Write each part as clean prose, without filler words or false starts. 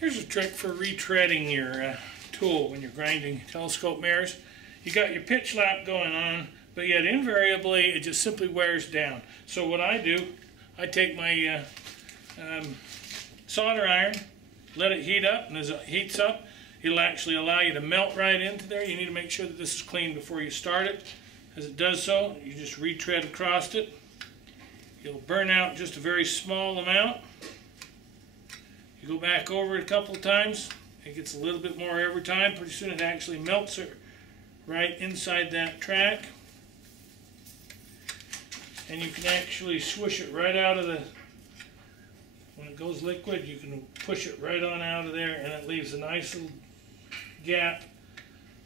Here's a trick for retreading your tool when you're grinding telescope mirrors. You got your pitch lap going on, but yet invariably it just simply wears down. So what I do, I take my solder iron, let it heat up, and as it heats up, it'll actually allow you to melt right into there. You need to make sure that this is clean before you start it. As it does so, you just retread across it. You'll burn out just a very small amount. You go back over it a couple of times. It gets a little bit more every time. Pretty soon it actually melts it right inside that track. And you can actually swish it right out of the, when it goes liquid, you can push it right on out of there, and it leaves a nice little gap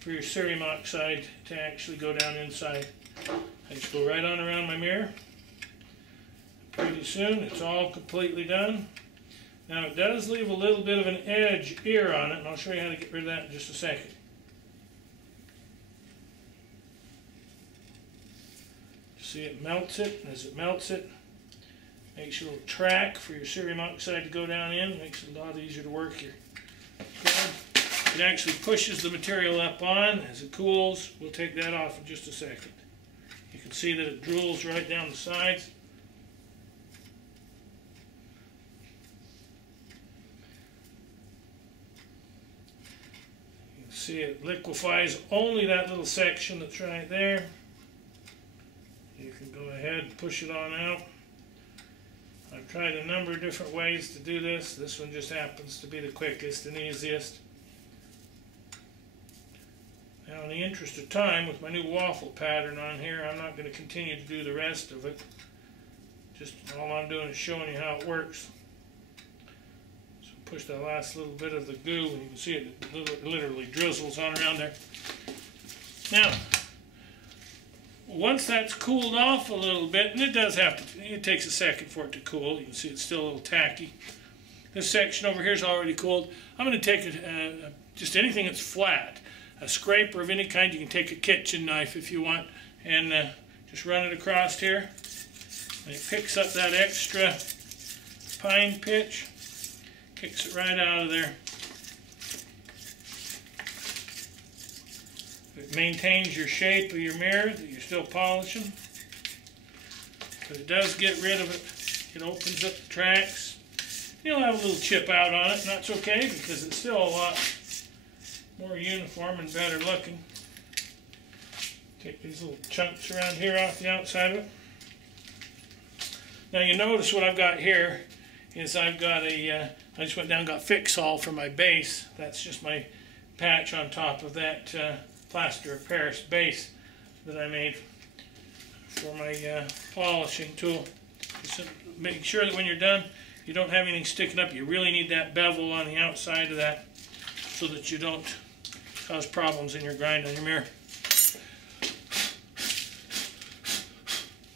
for your cerium oxide to actually go down inside. I just go right on around my mirror. Pretty soon it's all completely done. Now it does leave a little bit of an edge ear on it, and I'll show you how to get rid of that in just a second. See, it melts it, and as it melts it, makes a little track for your cerium oxide to go down in. Makes it a lot easier to work here. It actually pushes the material up on. As it cools, we'll take that off in just a second. You can see that it drools right down the sides. You can see it liquefies only that little section that's right there. You can go ahead and push it on out. I've tried a number of different ways to do this. This one just happens to be the quickest and easiest. Now, in the interest of time, with my new waffle pattern on here, I'm not going to continue to do the rest of it. Just all I'm doing is showing you how it works. So push that last little bit of the goo, and you can see it literally drizzles on around there. Now, once that's cooled off a little bit, and it does have to, it takes a second for it to cool. You can see it's still a little tacky. This section over here is already cooled. I'm going to take just anything that's flat. A scraper of any kind. You can take a kitchen knife if you want, and just run it across here. And it picks up that extra pine pitch, kicks it right out of there. It maintains your shape of your mirror that you're still polishing, but it does get rid of it. It opens up the tracks. You'll have a little chip out on it, and that's okay because it's still a lot more uniform and better looking. Take these little chunks around here off the outside of it. Now you notice what I've got here is I've got I just went down and got Fix-All for my base. That's just my patch on top of that plaster of Paris base that I made for my polishing tool. Just make sure that when you're done, you don't have anything sticking up. You really need that bevel on the outside of that so that you don't cause problems in your grind on your mirror.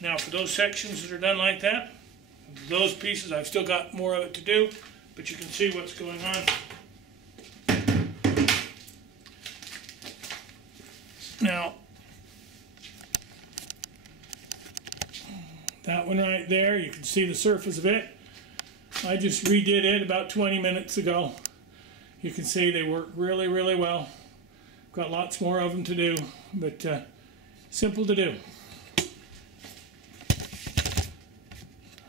Now for those sections that are done like that, those pieces, I've still got more of it to do, but you can see what's going on. Now, that one right there, you can see the surface of it. I just redid it about 20 minutes ago. You can see they work really, really well. Got lots more of them to do, but simple to do.